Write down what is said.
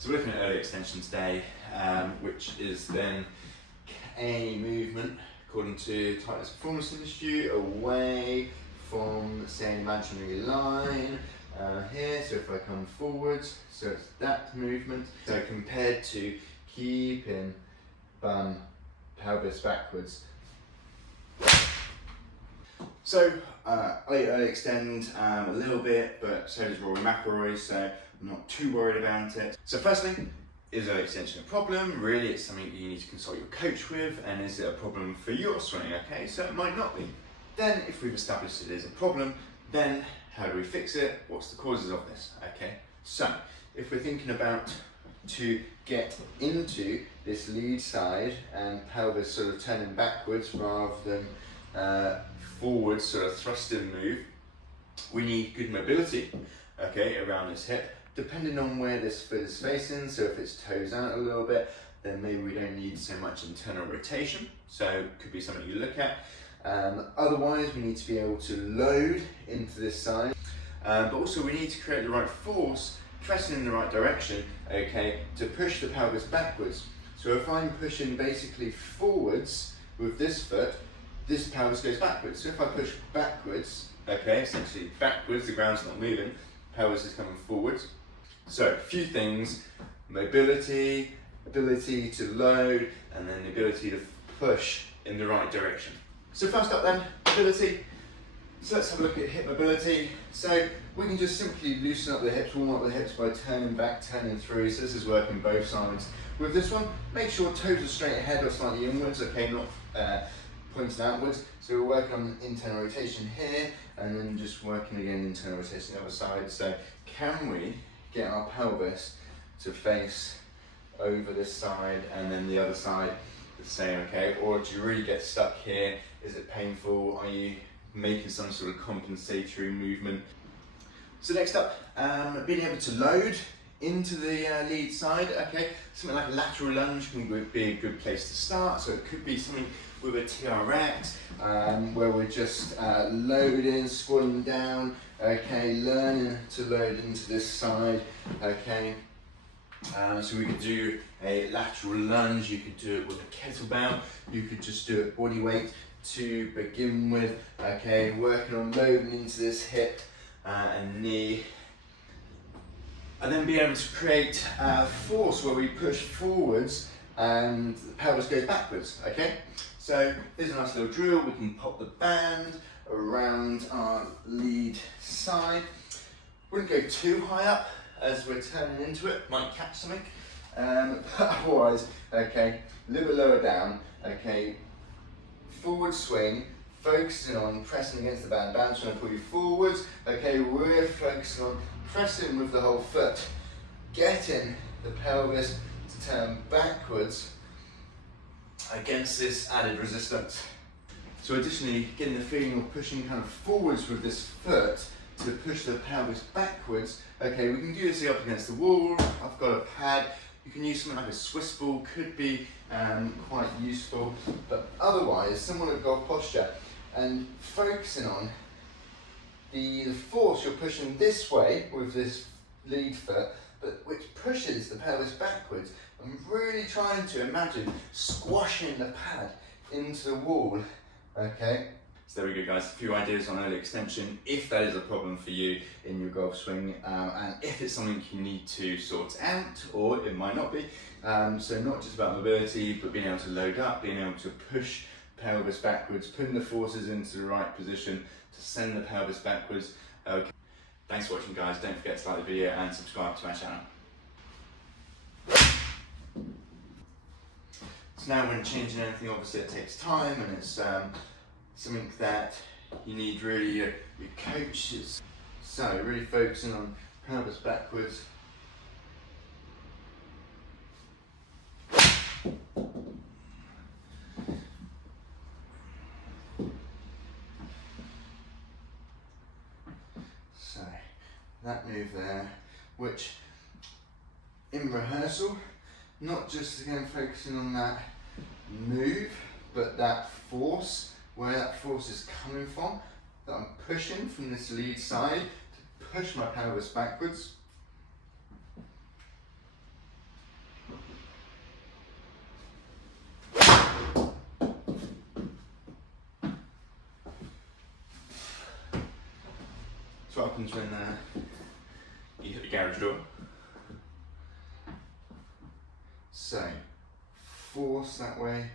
So we're looking at early extension today, which is then a movement according to Tightness Performance Institute away from, say, an imaginary line here. So if I come forwards, so it's that movement. So compared to keeping bum, pelvis backwards. So I early extend a little bit, but so does Rory McIlroy, so I'm not too worried about it. So firstly, is early extension a problem? Really, it's something you need to consult your coach with, and is it a problem for your swing? Okay, so it might not be. Then if we've established it is a problem, then how do we fix it? What's the causes of this? Okay, so if we're thinking about to get into this lead side and pelvis sort of turning backwards rather than forward sort of thrust in move, we need good mobility, okay, around this hip, depending on where this foot is facing. So if it's toes out a little bit, then maybe we don't need so much internal rotation, so it could be something you look at. Otherwise, we need to be able to load into this side, but also we need to create the right force, pressing in the right direction, okay, to push the pelvis backwards. So if I'm pushing basically forwards with this foot, this pelvis goes backwards. So if I push backwards, okay, essentially backwards, the ground's not moving, pelvis is coming forwards. So a few things: mobility, ability to load, and then the ability to push in the right direction. So first up then, mobility. So let's have a look at hip mobility. So we can just simply loosen up the hips, warm up the hips by turning back, turning through. So this is working both sides. With this one, make sure toes are straight ahead or slightly inwards, okay, not pointing outwards. So we're working on internal rotation here, and then just working again internal rotation the other side. So can we get our pelvis to face over this side and then the other side the same, okay? Or do you really get stuck here? Is it painful? Are you making some sort of compensatory movement? So next up, being able to load into the lead side, okay? Something like a lateral lunge can be a good place to start. So it could be something with a TRX, where we're just loading, squatting down, okay, learning to load into this side, okay. So we could do a lateral lunge, you could do it with a kettlebell, you could just do it body weight to begin with, okay, working on loading into this hip and knee. And then be able to create force where we push forwards and the pelvis goes backwards, okay? So here's a nice little drill. We can pop the band around our lead side. Wouldn't go too high up as we're turning into it, might catch something. But otherwise, okay, a little bit lower down, okay, forward swing, focusing on pressing against the band. Band's trying to pull you forwards, okay, we're focusing on pressing with the whole foot, getting the pelvis to turn backwards against this added resistance. So additionally, getting the feeling of pushing kind of forwards with this foot to push the pelvis backwards. Okay, we can do this up against the wall. I've got a pad. You can use something like a Swiss ball, could be quite useful, but otherwise, someone at golf posture and focusing on the force you're pushing this way with this lead foot, but which pushes the pelvis backwards. I'm really trying to imagine squashing the pad into the wall, okay? So there we go, guys, a few ideas on early extension, if that is a problem for you in your golf swing, and if it's something you need to sort out, or it might not be. So not just about mobility, but being able to load up, being able to push pelvis backwards, putting the forces into the right position to send the pelvis backwards. Okay. Thanks for watching, guys. Don't forget to like the video and subscribe to my channel. So now when changing anything, obviously it takes time, and it's something that you need really your coaches. So really focusing on pelvis backwards. So that move there, which in rehearsal, not just again focusing on that move, but that force, where that force is coming from, that I'm pushing from this lead side to push my pelvis backwards. happens when you hit the garage door. So, force that way,